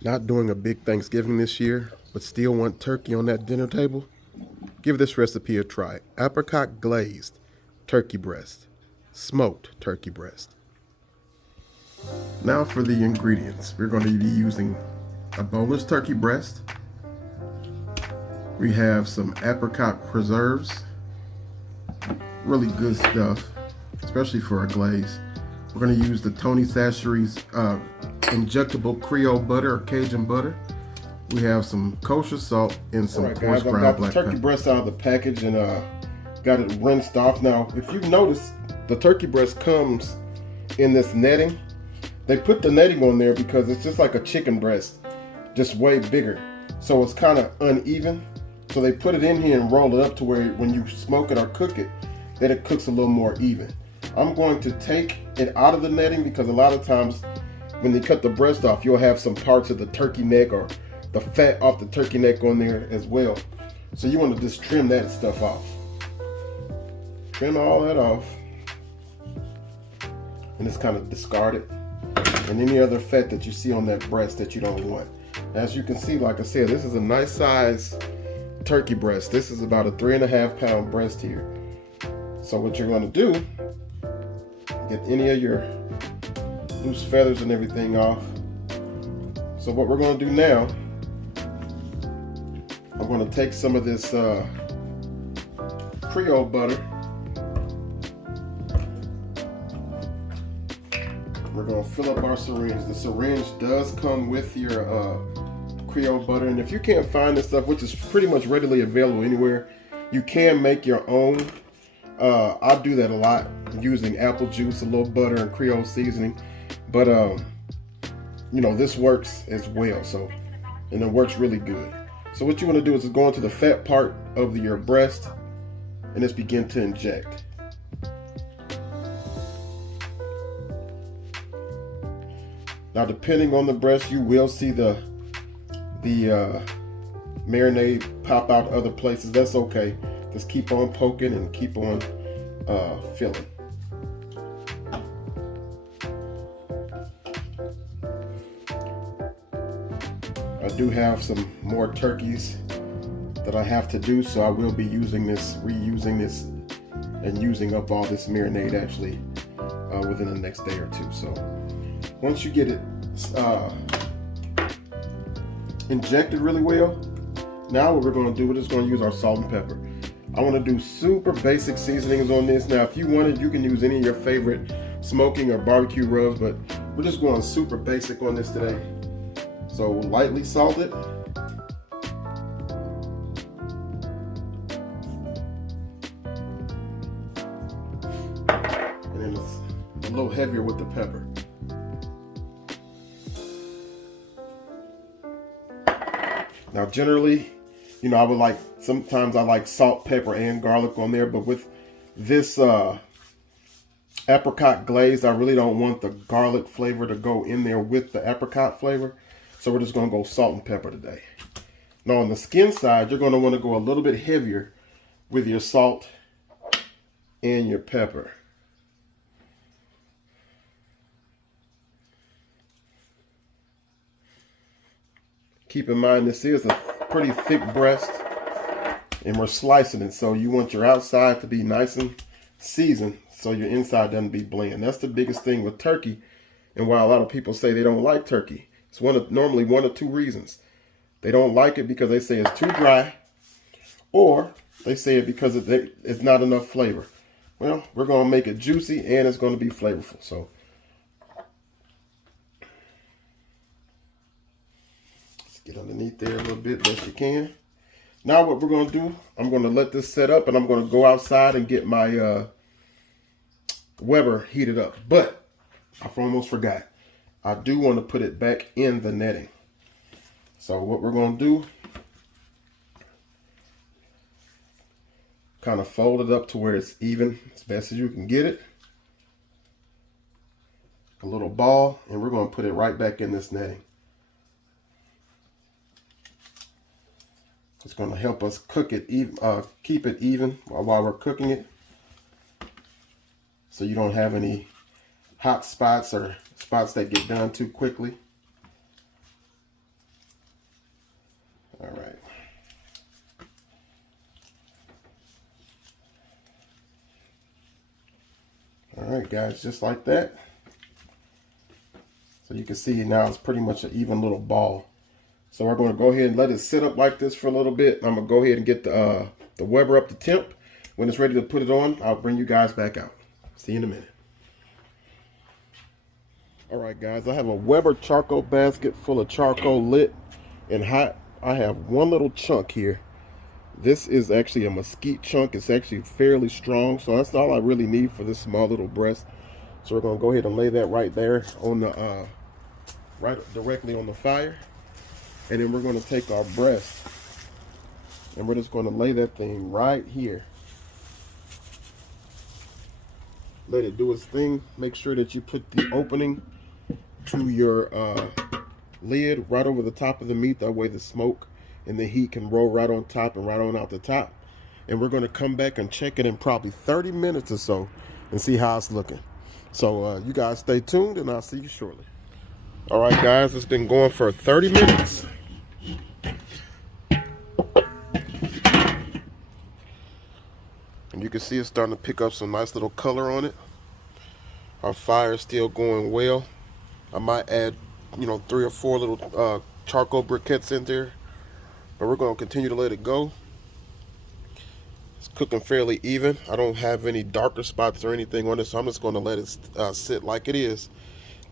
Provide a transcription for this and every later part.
Not doing a big Thanksgiving this year, but still want turkey on that dinner table? Give this recipe a try. Apricot glazed turkey breast, smoked turkey breast. Now for the ingredients. We're going to be using a boneless turkey breast. We have some apricot preserves, really good stuff, especially for a glaze. We're going to use the Tony Chachere's injectable Creole butter or Cajun butter. We have some kosher salt and some coarse ground black pepper. I got the turkey breast out of the package and got it rinsed off. Now, if you've noticed, the turkey breast comes in this netting. They put the netting on there because it's just like a chicken breast, just way bigger. So it's kind of uneven. So they put it in here and roll it up to where when you smoke it or cook it, that it cooks a little more even. I'm going to take it out of the netting because a lot of times when they cut the breast off, you'll have some parts of the turkey neck or the fat off the turkey neck on there as well. So you want to just trim that stuff off. Trim all that off. And just kind of discard it. And any other fat that you see on that breast that you don't want. As you can see, like I said, this is a nice size turkey breast. This is about a 3.5 pound breast here. So what you're going to do, get any of your loose feathers and everything off. So what we're going to do now, I'm going to take some of this Creole butter. We're going to fill up our syringe. The syringe does come with your Creole butter, and if you can't find this stuff, which is pretty much readily available anywhere, you can make your own. I do that a lot using apple juice, a little butter, and Creole seasoning. But you know, this works as well. So, and it works really good. So what you want to do is go into the fat part of your breast and just begin to inject. Now, depending on the breast, you will see the marinade pop out other places. That's okay. Just keep on poking and keep on filling. I do have some more turkeys that I have to do, so I will be using this, reusing this, and using up all this marinade actually within the next day or two. So once you get it injected really well, now what we're going to do, we're just going to use our salt and pepper. I want to do super basic seasonings on this. Now, if you wanted, you can use any of your favorite smoking or barbecue rubs, but we're just going super basic on this today. So lightly salted. And then it's a little heavier with the pepper. Now generally, you know, I would like, sometimes I like salt, pepper, and garlic on there, but with this apricot glaze, I really don't want the garlic flavor to go in there with the apricot flavor. So we're just going to go salt and pepper today. Now on the skin side, you're going to want to go a little bit heavier with your salt and your pepper. Keep in mind, this is a pretty thick breast and we're slicing it. So you want your outside to be nice and seasoned so your inside doesn't be bland. That's the biggest thing with turkey. And why a lot of people say they don't like turkey. It's normally one of two reasons. They don't like it because they say it's too dry, or they say it because it's not enough flavor. Well, we're going to make it juicy and it's going to be flavorful. So let's get underneath there a little bit best you can. Now what we're going to do, I'm going to let this set up and I'm going to go outside and get my Weber heated up. But I almost forgot. I do want to put it back in the netting. So what we're going to do, kind of fold it up to where it's even as best as you can get it. A little ball, and we're going to put it right back in this netting. It's going to help us cook it even, keep it even while we're cooking it, so you don't have any hot spots or spots that get done too quickly. All right. All right, guys, just like that. So you can see now it's pretty much an even little ball. So we're going to go ahead and let it sit up like this for a little bit. I'm going to go ahead and get the Weber up to temp. When it's ready to put it on, I'll bring you guys back out. See you in a minute. All right, guys, I have a Weber charcoal basket full of charcoal lit and hot. I have one little chunk here. This is actually a mesquite chunk. It's actually fairly strong, so that's all I really need for this small little breast. So we're going to go ahead and lay that right there on the right directly on the fire. And then we're going to take our breast and we're just going to lay that thing right here. Let it do its thing. Make sure that you put the opening to your lid right over the top of the meat. That way the smoke and the heat can roll right on top and right on out the top. And we're going to come back and check it in probably 30 minutes or so and see how it's looking. So you guys stay tuned and I'll see you shortly. All right, guys, it's been going for 30 minutes. And you can see it's starting to pick up some nice little color on it. Our fire is still going well. I might add, 3 or 4 little charcoal briquettes in there. But we're going to continue to let it go. It's cooking fairly even. I don't have any darker spots or anything on it, so I'm just going to let it sit like it is.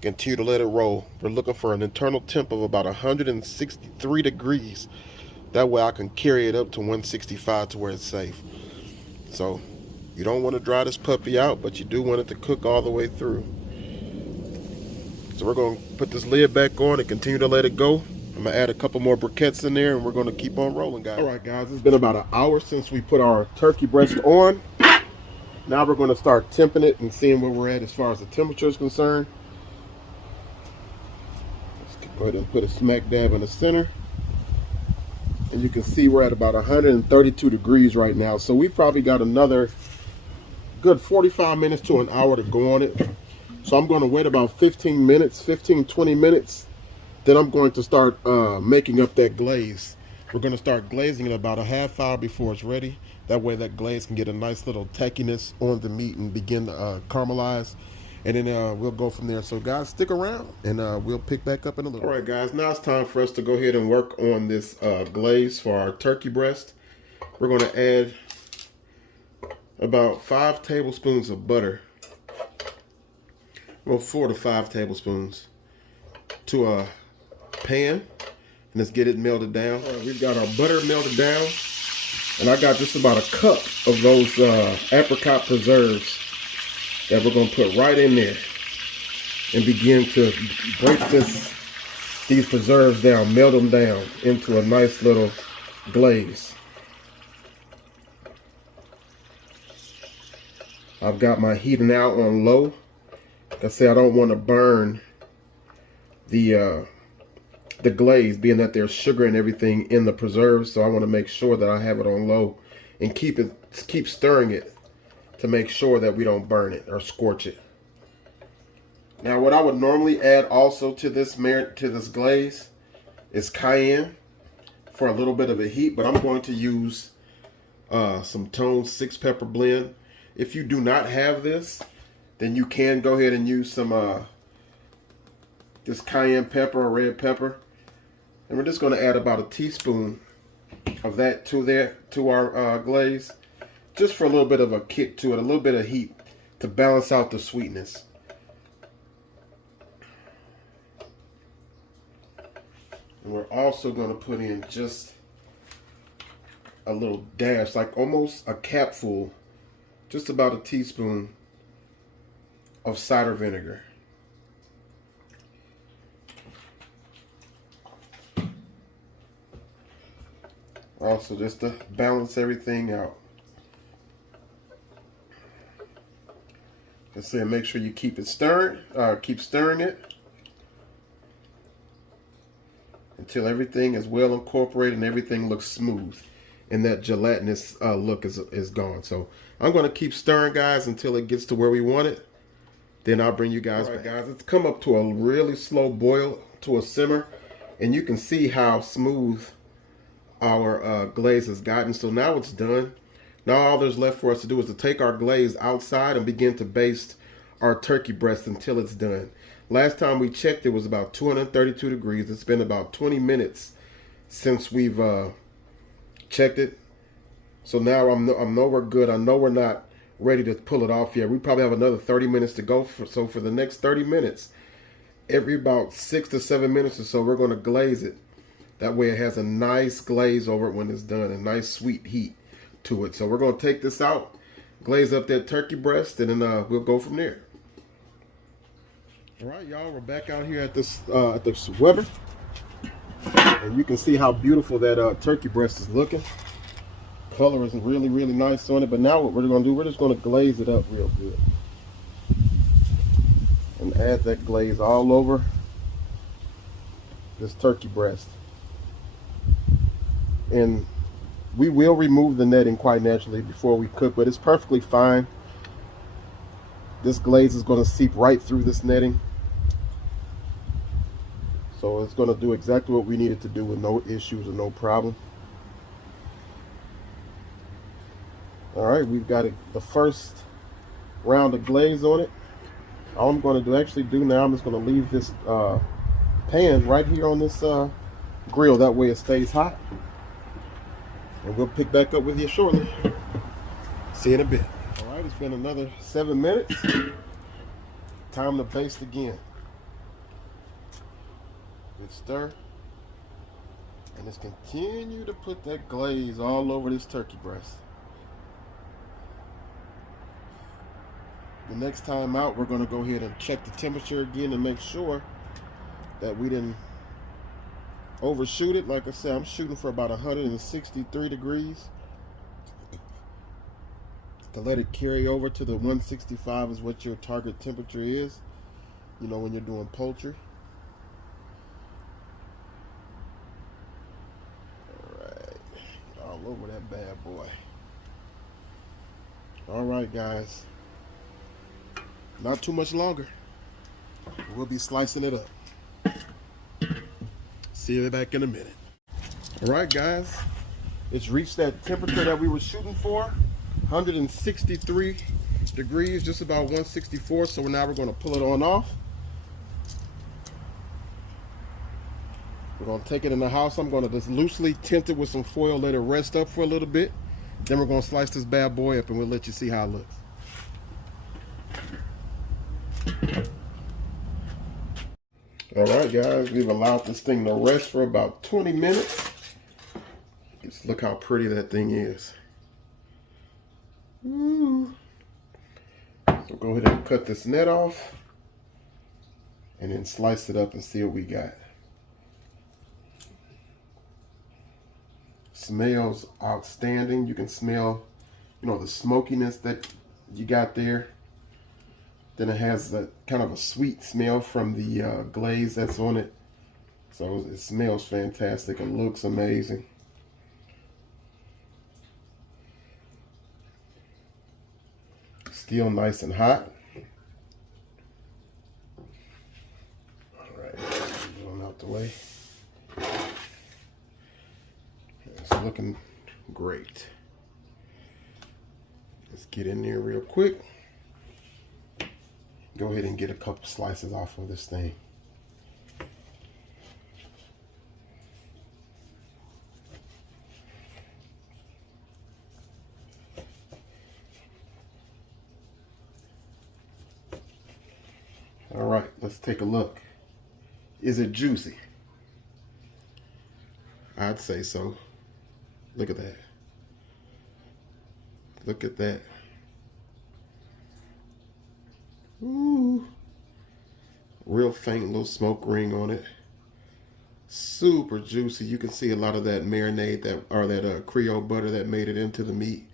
Continue to let it roll. We're looking for an internal temp of about 163 degrees. That way I can carry it up to 165 to where it's safe. So you don't want to dry this puppy out, but you do want it to cook all the way through. So we're going to put this lid back on and continue to let it go. I'm going to add a couple more briquettes in there and we're going to keep on rolling, guys. All right, guys, it's been about an hour since we put our turkey breast on. Now we're going to start temping it and seeing where we're at as far as the temperature is concerned. Let's go ahead and put a smack dab in the center. And you can see we're at about 132 degrees right now. So we've probably got another good 45 minutes to an hour to go on it. So I'm going to wait about 15 minutes, 20 minutes. Then I'm going to start making up that glaze. We're going to start glazing it about a half hour before it's ready. That way that glaze can get a nice little tackiness on the meat and begin to caramelize. And then we'll go from there. So guys, stick around and we'll pick back up in a little. All right, guys, now it's time for us to go ahead and work on this glaze for our turkey breast. We're going to add about 5 tablespoons of butter. Well, 4 to 5 tablespoons to a pan. And let's get it melted down. All right, we've got our butter melted down. And I got just about a cup of those apricot preserves that we're going to put right in there and begin to break these preserves down, melt them down into a nice little glaze. I've got my heating out on low. Like I say, I don't want to burn the glaze, being that there's sugar and everything in the preserves, so I want to make sure that I have it on low and keep stirring it to make sure that we don't burn it or scorch it. Now, what I would normally add also to this glaze is cayenne for a little bit of a heat, but I'm going to use some toned 6 pepper blend. If you do not have this, then you can go ahead and use some this cayenne pepper or red pepper. And we're just going to add about a teaspoon of that to our glaze, just for a little bit of a kick to it, a little bit of heat to balance out the sweetness. And we're also going to put in just a little dash, like almost a capful, just about a teaspoon of cider vinegar. Also, just to balance everything out. Let's say, make sure you keep stirring it until everything is well incorporated and everything looks smooth, and that gelatinous look is gone. So I'm going to keep stirring, guys, until it gets to where we want it. Then I'll bring you guys back. Guys, it's come up to a really slow boil, to a simmer, and you can see how smooth our glaze has gotten. So now it's done. Now all there's left for us to do is to take our glaze outside and begin to baste our turkey breast until it's done. Last time we checked, it was about 232 degrees. It's been about 20 minutes since we've checked it. So now I know we're good. I know we're not ready to pull it off yet. We probably have another 30 minutes to go. So for the next 30 minutes, every about 6 to 7 minutes or so, we're going to glaze it. That way it has a nice glaze over it when it's done, a nice sweet heat to it. So we're going to take this out, glaze up that turkey breast, and then we'll go from there. All right, y'all, we're back out here at this Weber, and you can see how beautiful that turkey breast is looking. Color is really, really nice on it. But now what we're going to do, we're just going to glaze it up real good and add that glaze all over this turkey breast. And we will remove the netting quite naturally before we cook, but it's perfectly fine. This glaze is going to seep right through this netting, so it's going to do exactly what we need it to do with no issues or no problem. All right, we've got the first round of glaze on it. All I'm going to do now, I'm just going to leave this pan right here on this grill. That way it stays hot. And we'll pick back up with you shortly. See you in a bit. All right, it's been another 7 minutes. Time to baste again. Good stir. And just continue to put that glaze all over this turkey breast. The next time out, we're going to go ahead and check the temperature again and make sure that we didn't overshoot it. Like I said, I'm shooting for about 163 degrees. To let it carry over to the 165 is what your target temperature is, you know, when you're doing poultry. Alright, all over that bad boy. Alright, guys. Not too much longer. We'll be slicing it up. See you back in a minute. All right, guys. It's reached that temperature that we were shooting for. 163 degrees, just about 164. So now we're going to pull it on off. We're going to take it in the house. I'm going to just loosely tint it with some foil, let it rest up for a little bit. Then we're going to slice this bad boy up and we'll let you see how it looks. All right, guys, we've allowed this thing to rest for about 20 minutes. Just look how pretty that thing is. Ooh. So go ahead and cut this net off and then slice it up and see what we got. Smells outstanding. You can smell, you know, the smokiness that you got there. Then it has a kind of a sweet smell from the glaze that's on it. So it smells fantastic. It looks amazing. Still nice and hot. All right, going out the way. It's looking great. Let's get in there real quick. Go ahead and get a couple slices off of this thing. All right, let's take a look. Is it juicy? I'd say so. Look at that. Look at that. Ooh. Real faint little smoke ring on it. Super juicy. You can see a lot of that marinade that Creole butter that made it into the meat.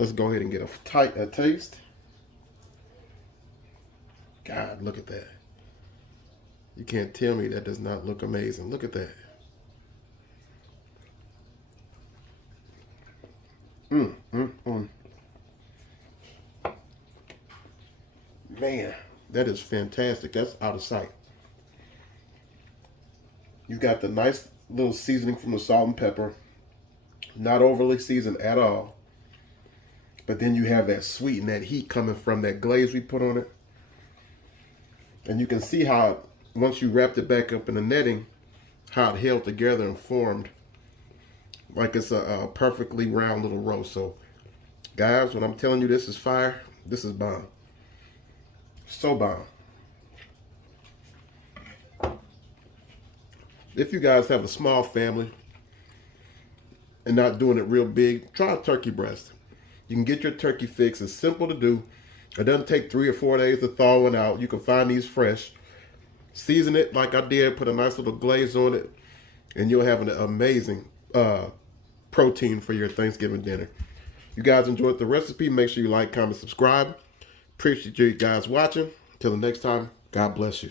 Let's go ahead and get a taste. God, look at that. You can't tell me that does not look amazing. Look at that. Man, that is fantastic. That's out of sight. You got the nice little seasoning from the salt and pepper. Not overly seasoned at all. But then you have that sweet and that heat coming from that glaze we put on it. And you can see how, once you wrapped it back up in the netting, how it held together and formed like it's a perfectly round little roast. So, guys, when I'm telling you this is fire, this is bomb. So bomb. If you guys have a small family and not doing it real big, try a turkey breast. You can get your turkey fix. It's simple to do. It doesn't take 3 or 4 days to thaw one out. You can find these fresh. Season it like I did. Put a nice little glaze on it. And you'll have an amazing protein for your Thanksgiving dinner. You guys enjoyed the recipe. Make sure you like, comment, subscribe. Appreciate you guys watching. Till the next time, God bless you.